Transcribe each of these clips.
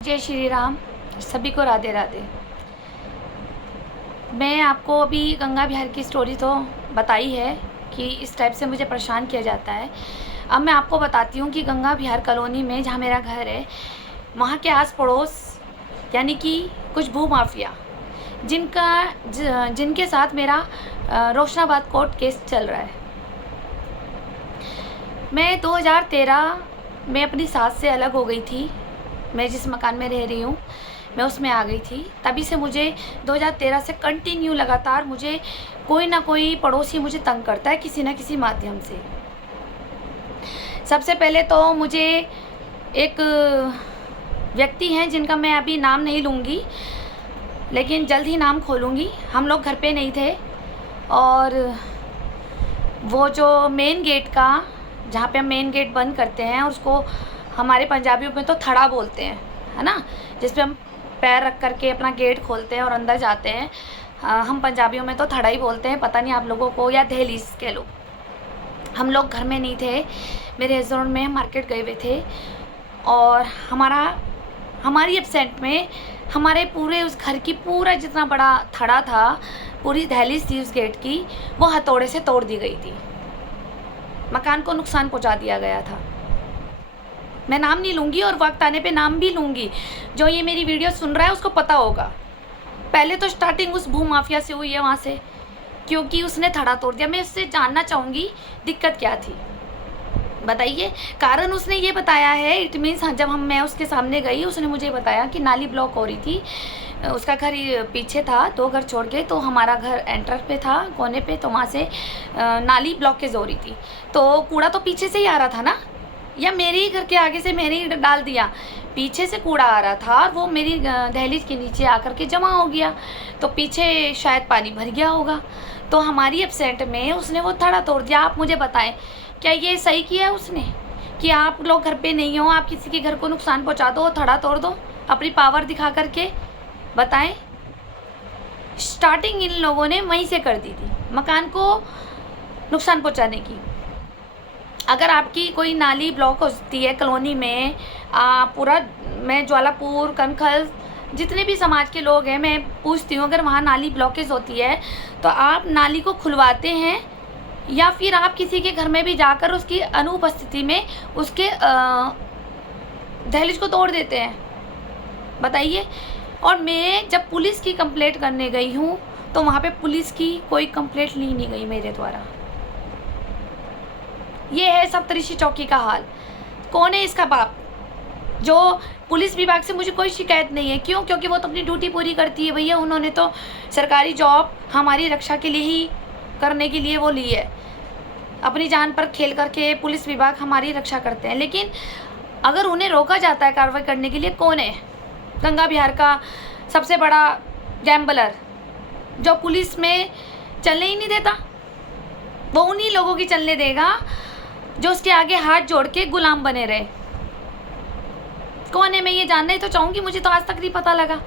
जय श्री राम। सभी को राधे राधे। मैं आपको अभी गंगा विहार की स्टोरी तो बताई है कि इस टाइप से मुझे परेशान किया जाता है। अब मैं आपको बताती हूँ कि गंगा विहार कॉलोनी में जहाँ मेरा घर है, वहाँ के आस पड़ोस यानी कि कुछ भू माफिया जिनके साथ मेरा रोशनाबाद कोर्ट केस चल रहा है। मैं 2013 में अपनी सास से अलग हो गई थी। मैं जिस मकान में रह रही हूँ मैं उसमें आ गई थी। तभी से मुझे 2013 से कंटिन्यू लगातार मुझे कोई ना कोई पड़ोसी मुझे तंग करता है किसी न किसी माध्यम से। सबसे पहले तो मुझे एक व्यक्ति हैं जिनका मैं अभी नाम नहीं लूँगी, लेकिन जल्द ही नाम खोलूँगी। हम लोग घर पे नहीं थे और वो जो मेन गेट का, जहाँ पे हम मेन गेट बंद करते हैं, उसको हमारे पंजाबियों में तो थड़ा बोलते हैं, है ना, जिस पे हम पैर रख करके अपना गेट खोलते हैं और अंदर जाते हैं। हम पंजाबियों में तो थड़ा ही बोलते हैं, पता नहीं आप लोगों को, या दहलीज कह लो। हम लोग घर में नहीं थे, मेरे हस्बैंड में मार्केट गए हुए थे और हमारी एब्सेंट में हमारे पूरे उस घर की पूरा जितना बड़ा थड़ा था, पूरी दहलीज थी उस गेट की, वो हथौड़े से तोड़ दी गई थी। मकान को नुकसान पहुंचा दिया गया था। मैं नाम नहीं लूँगी और वक्त आने पे नाम भी लूँगी। जो ये मेरी वीडियो सुन रहा है उसको पता होगा। पहले तो स्टार्टिंग उस भू माफिया से हुई है, वहाँ से, क्योंकि उसने थड़ा तोड़ दिया। मैं उससे जानना चाहूँगी दिक्कत क्या थी, बताइए। कारण उसने ये बताया है, इट मीन्स जब मैं उसके सामने गई, उसने मुझे बताया कि नाली ब्लॉक हो रही थी। उसका घर पीछे था, 2 घर छोड़ के, तो हमारा घर एंटर पे था कोने पे, तो वहाँ से नाली ब्लॉकेज हो रही थी। तो कूड़ा तो पीछे से ही आ रहा था ना, या मेरे ही घर के आगे से मैंने ही डाल दिया। पीछे से कूड़ा आ रहा था और वो मेरी दहलीज के नीचे आकर के जमा हो गया, तो पीछे शायद पानी भर गया होगा। तो हमारी एब्सेंट में उसने वो थड़ा तोड़ दिया। आप मुझे बताएं, क्या ये सही किया है उसने कि आप लोग घर पे नहीं हो, आप किसी के घर को नुकसान पहुंचा दो, थड़ा तोड़ दो अपनी पावर दिखा करके? बताएं। स्टार्टिंग इन लोगों ने वहीं से कर दी थी, मकान को नुकसान पहुंचाने की। अगर आपकी कोई नाली ब्लॉक होती है कॉलोनी में, पूरा, मैं ज्वालापुर, कनखल, जितने भी समाज के लोग हैं, मैं पूछती हूँ, अगर वहाँ नाली ब्लॉकेज होती है तो आप नाली को खुलवाते हैं या फिर आप किसी के घर में भी जाकर उसकी अनुपस्थिति में उसके दहलीज को तोड़ देते हैं? बताइए। और मैं जब पुलिस की कंप्लेंट करने गई हूँ तो वहाँ पे पुलिस की कोई कंप्लेंट ली नहीं गई मेरे द्वारा। ये है सप्तऋषि चौकी का हाल। कौन है इसका बाप? जो पुलिस विभाग से मुझे कोई शिकायत नहीं है। क्यों? क्योंकि वो तो अपनी ड्यूटी पूरी करती है भैया। उन्होंने तो सरकारी जॉब हमारी रक्षा के लिए ही करने के लिए वो ली है। अपनी जान पर खेल करके पुलिस विभाग हमारी रक्षा करते हैं। लेकिन अगर उन्हें रोका जाता है कार्रवाई करने के लिए, कौन है? गंगा विहार का सबसे बड़ा गैम्बलर, जो पुलिस में चलने ही नहीं देता। वो उन्हीं लोगों की चलने देगा जो उसके आगे हाथ जोड़ के गुलाम बने रहे। कौन है? मैं ये जानना ही तो चाहूंगी, मुझे तो आज तक नहीं पता लगा।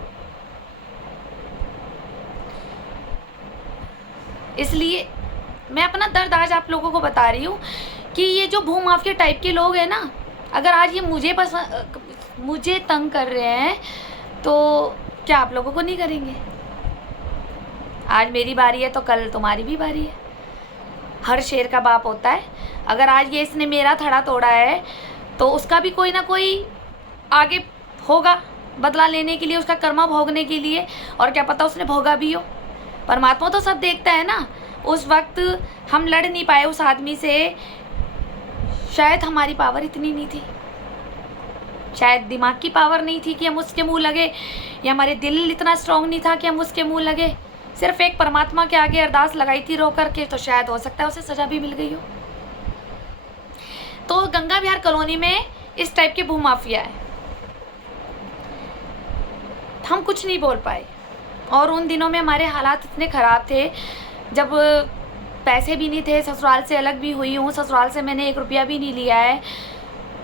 इसलिए मैं अपना दर्द आज आप लोगों को बता रही हूँ कि ये जो भू माफिया टाइप के लोग हैं ना, अगर आज ये मुझे तंग कर रहे हैं तो क्या आप लोगों को नहीं करेंगे? आज मेरी बारी है तो कल तुम्हारी भी बारी है। हर शेर का बाप होता है। अगर आज ये इसने मेरा थड़ा तोड़ा है तो उसका भी कोई ना कोई आगे होगा बदला लेने के लिए, उसका कर्मा भोगने के लिए। और क्या पता उसने भोगा भी हो। परमात्मा तो सब देखता है ना। उस वक्त हम लड़ नहीं पाए उस आदमी से, शायद हमारी पावर इतनी नहीं थी, शायद दिमाग की पावर नहीं थी कि हम उसके मुंह लगे, या हमारे दिल इतना स्ट्रांग नहीं था कि हम उसके मुंह लगे। सिर्फ एक परमात्मा के आगे अरदास लगाई थी रो करके, तो शायद हो सकता है उसे सजा भी मिल गई हो। तो गंगा विहार कॉलोनी में इस टाइप के भू माफिया है। हम कुछ नहीं बोल पाए। और उन दिनों में हमारे हालात इतने ख़राब थे, जब पैसे भी नहीं थे, ससुराल से अलग भी हुई हूँ, ससुराल से मैंने 1 रुपया भी नहीं लिया है,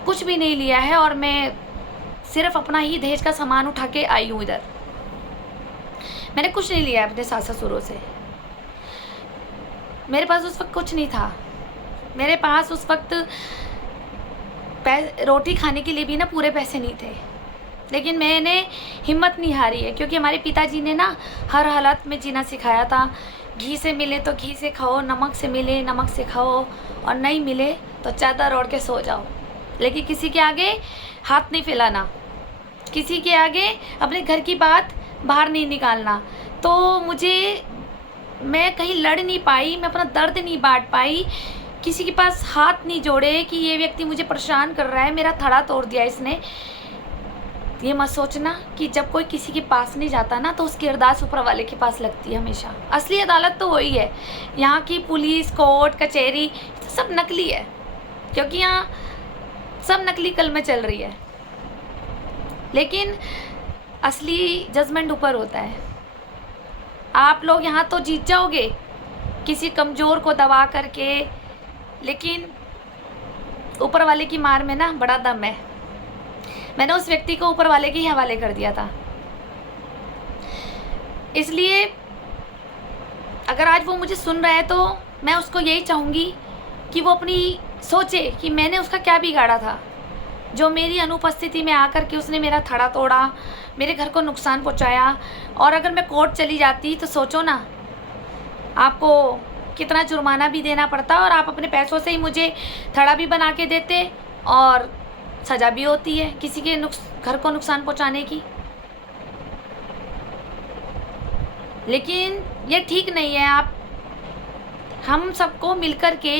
कुछ भी नहीं लिया है, और मैं सिर्फ अपना ही दहेज का सामान उठा के आई हूँ इधर। मैंने कुछ नहीं लिया है अपने सास ससुरों से। मेरे पास उस वक्त कुछ नहीं था। मेरे पास उस वक्त रोटी खाने के लिए भी ना पूरे पैसे नहीं थे। लेकिन मैंने हिम्मत नहीं हारी है, क्योंकि हमारे पिताजी ने ना हर हालत में जीना सिखाया था। घी से मिले तो घी से खाओ, नमक से मिले नमक से खाओ, और नहीं मिले तो चादर ओढ़ के सो जाओ, लेकिन किसी के आगे हाथ नहीं फैलाना, किसी के आगे अपने घर की बात बाहर नहीं निकालना। तो मैं कहीं लड़ नहीं पाई, मैं अपना दर्द नहीं बांट पाई, किसी के पास हाथ नहीं जोड़े कि ये व्यक्ति मुझे परेशान कर रहा है, मेरा थड़ा तोड़ दिया इसने। ये मत सोचना कि जब कोई किसी के पास नहीं जाता ना तो उसकी अरदास ऊपर वाले के पास लगती है हमेशा। असली अदालत तो वही है। यहाँ की पुलिस, कोर्ट, कचहरी सब नकली है, क्योंकि यहाँ सब नकली कलमे चल रही है, लेकिन असली जजमेंट ऊपर होता है। आप लोग यहाँ तो जीत जाओगे किसी कमज़ोर को दबा करके, लेकिन ऊपर वाले की मार में ना बड़ा दम है। मैंने उस व्यक्ति को ऊपर वाले के ही हवाले कर दिया था। इसलिए अगर आज वो मुझे सुन रहा है तो मैं उसको यही चाहूँगी कि वो अपनी सोचे कि मैंने उसका क्या बिगाड़ा था, जो मेरी अनुपस्थिति में आकर के उसने मेरा थड़ा तोड़ा, मेरे घर को नुकसान पहुँचाया। और अगर मैं कोर्ट चली जाती तो सोचो ना, आपको कितना जुर्माना भी देना पड़ता, और आप अपने पैसों से ही मुझे थड़ा भी बना के देते, और सज़ा भी होती है किसी के घर को नुकसान पहुंचाने की। लेकिन ये ठीक नहीं है। हम सबको मिलकर के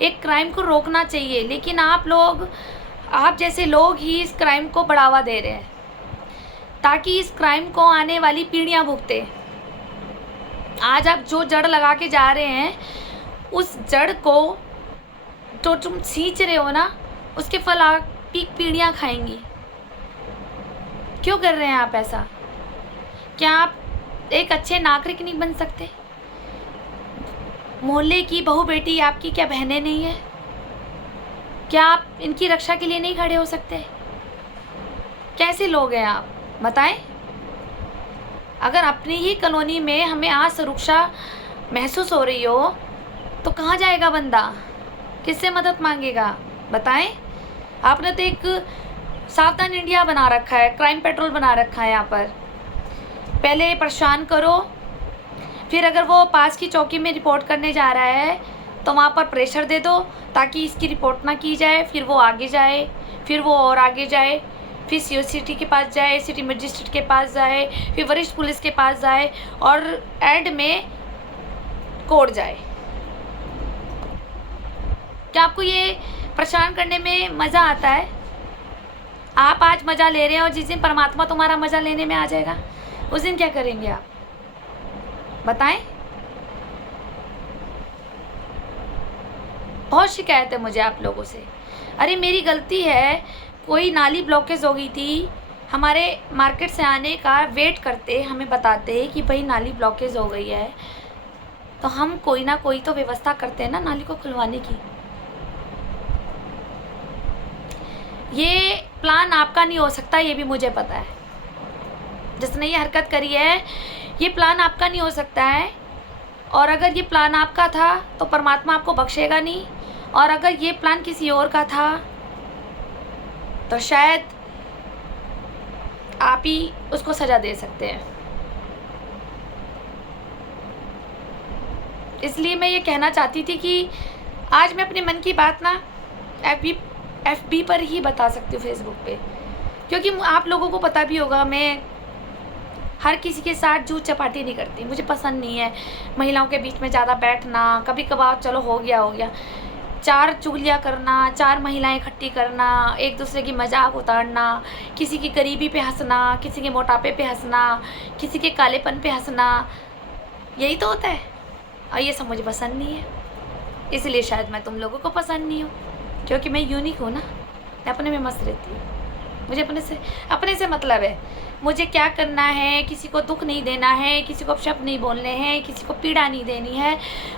एक क्राइम को रोकना चाहिए, लेकिन आप जैसे लोग ही इस क्राइम को बढ़ावा दे रहे हैं, ताकि इस क्राइम को आने वाली पीढ़ियां भुगते। आज आप जो जड़ लगा के जा रहे हैं, उस जड़ को जो तुम सींच रहे हो ना, उसके फल आपकी पीढ़ियां खाएंगी। क्यों कर रहे हैं आप ऐसा? क्या आप एक अच्छे नागरिक नहीं बन सकते? मोहल्ले की बहू बेटी आपकी क्या बहनें नहीं है? क्या आप इनकी रक्षा के लिए नहीं खड़े हो सकते? कैसे लोग हैं आप, बताएं? अगर अपनी ही कॉलोनी में हमें असुरक्षा महसूस हो रही हो तो कहाँ जाएगा बंदा? किससे मदद मांगेगा? बताएं। आपने तो एक सावधान इंडिया बना रखा है, क्राइम पेट्रोल बना रखा है यहाँ पर। पहले परेशान करो, फिर अगर वो पास की चौकी में रिपोर्ट करने जा रहा है तो वहाँ पर प्रेशर दे दो ताकि इसकी रिपोर्ट ना की जाए। फिर वो आगे जाए, फिर वो और आगे जाए, फिर सीओ सिटी के पास जाए, सिटी मजिस्ट्रेट के पास जाए, फिर वरिष्ठ पुलिस के पास जाए, और एंड में कोर्ट जाए। क्या आपको ये परेशान करने में मज़ा आता है? आप आज मज़ा ले रहे हैं, और जिस दिन परमात्मा तुम्हारा मज़ा लेने में आ जाएगा उस दिन क्या करेंगे आप, बताएं? बहुत शिकायत है मुझे आप लोगों से। अरे मेरी गलती है, कोई नाली ब्लॉकेज हो गई थी, हमारे मार्केट से आने का वेट करते, हमें बताते कि भाई नाली ब्लॉकेज हो गई है, तो हम कोई ना कोई तो व्यवस्था करते हैं ना नाली को खुलवाने की। ये प्लान आपका नहीं हो सकता, ये भी मुझे पता है। जिसने ये हरकत करी है, ये प्लान आपका नहीं हो सकता है। और अगर ये प्लान आपका था तो परमात्मा आपको बख्शेगा नहीं, और अगर ये प्लान किसी और का था तो शायद आप ही उसको सज़ा दे सकते हैं। इसलिए मैं ये कहना चाहती थी कि आज मैं अपने मन की बात ना FB पर ही बता सकती हूँ, फेसबुक पे, क्योंकि आप लोगों को पता भी होगा मैं हर किसी के साथ जूझ चपाटी नहीं करती। मुझे पसंद नहीं है महिलाओं के बीच में ज़्यादा बैठना। कभी कभार चलो हो गया, 4 चुगलियाँ करना, 4 महिलाएं इकट्ठी करना, एक दूसरे की मजाक उतारना, किसी की गरीबी पे हंसना, किसी के मोटापे पे हंसना, किसी के कालेपन पे हंसना, यही तो होता है। और ये सब मुझे पसंद नहीं है, इसलिए शायद मैं तुम लोगों को पसंद नहीं हूँ, क्योंकि मैं यूनिक हूँ ना, मैं अपने में मस्त रहती हूँ। मुझे अपने से मतलब है, मुझे क्या करना है, किसी को दुख नहीं देना है, किसी को अपशब्द नहीं बोलने हैं, किसी को पीड़ा नहीं देनी है,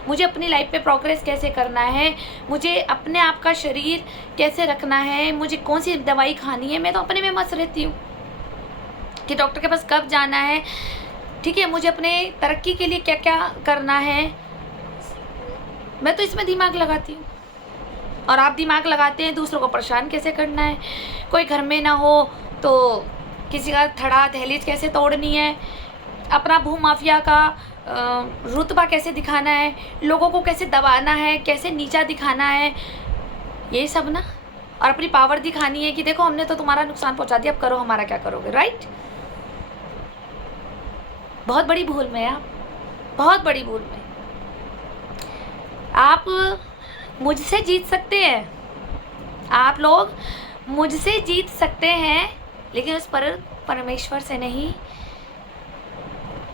मुझे अपनी लाइफ पे प्रोग्रेस कैसे करना है, मुझे अपने आप का शरीर कैसे रखना है, मुझे कौन सी दवाई खानी है, मैं तो अपने में मस्त रहती हूँ कि डॉक्टर के पास कब जाना है। ठीक है, मुझे अपने तरक्की के लिए क्या क्या करना है, मैं तो इसमें दिमाग लगाती हूँ। और आप दिमाग लगाते हैं दूसरों को परेशान कैसे करना है। कोई घर में ना हो तो किसी का धड़ा दहलीज कैसे तोड़नी है, अपना भू माफिया का रुतबा कैसे दिखाना है, लोगों को कैसे दबाना है, कैसे नीचा दिखाना है, ये सब ना। और अपनी पावर दिखानी है कि देखो हमने तो तुम्हारा नुकसान पहुंचा दिया, अब करो हमारा क्या करोगे, राइट। बहुत बड़ी भूल में आप, बहुत बड़ी भूल में। आप मुझसे जीत सकते हैं, आप लोग मुझसे जीत सकते हैं, लेकिन उस परमेश्वर से नहीं।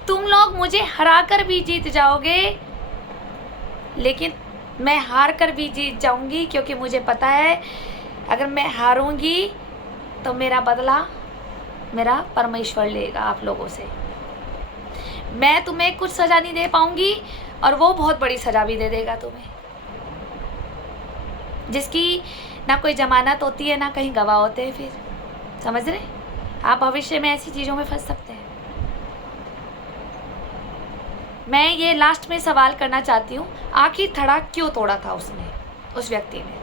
तुम लोग मुझे हरा कर भी जीत जाओगे, लेकिन मैं हार कर भी जीत जाऊंगी, क्योंकि मुझे पता है अगर मैं हारूंगी तो मेरा बदला मेरा परमेश्वर लेगा आप लोगों से। मैं तुम्हें कुछ सज़ा नहीं दे पाऊंगी और वो बहुत बड़ी सज़ा भी दे देगा तुम्हें, जिसकी ना कोई जमानत होती है, ना कहीं गवाह होते हैं। फिर समझ रहे, आप भविष्य में ऐसी चीज़ों में फंस सकते हैं। मैं ये लास्ट में सवाल करना चाहती हूँ, आखिर धड़ा क्यों तोड़ा था उसने, उस व्यक्ति ने?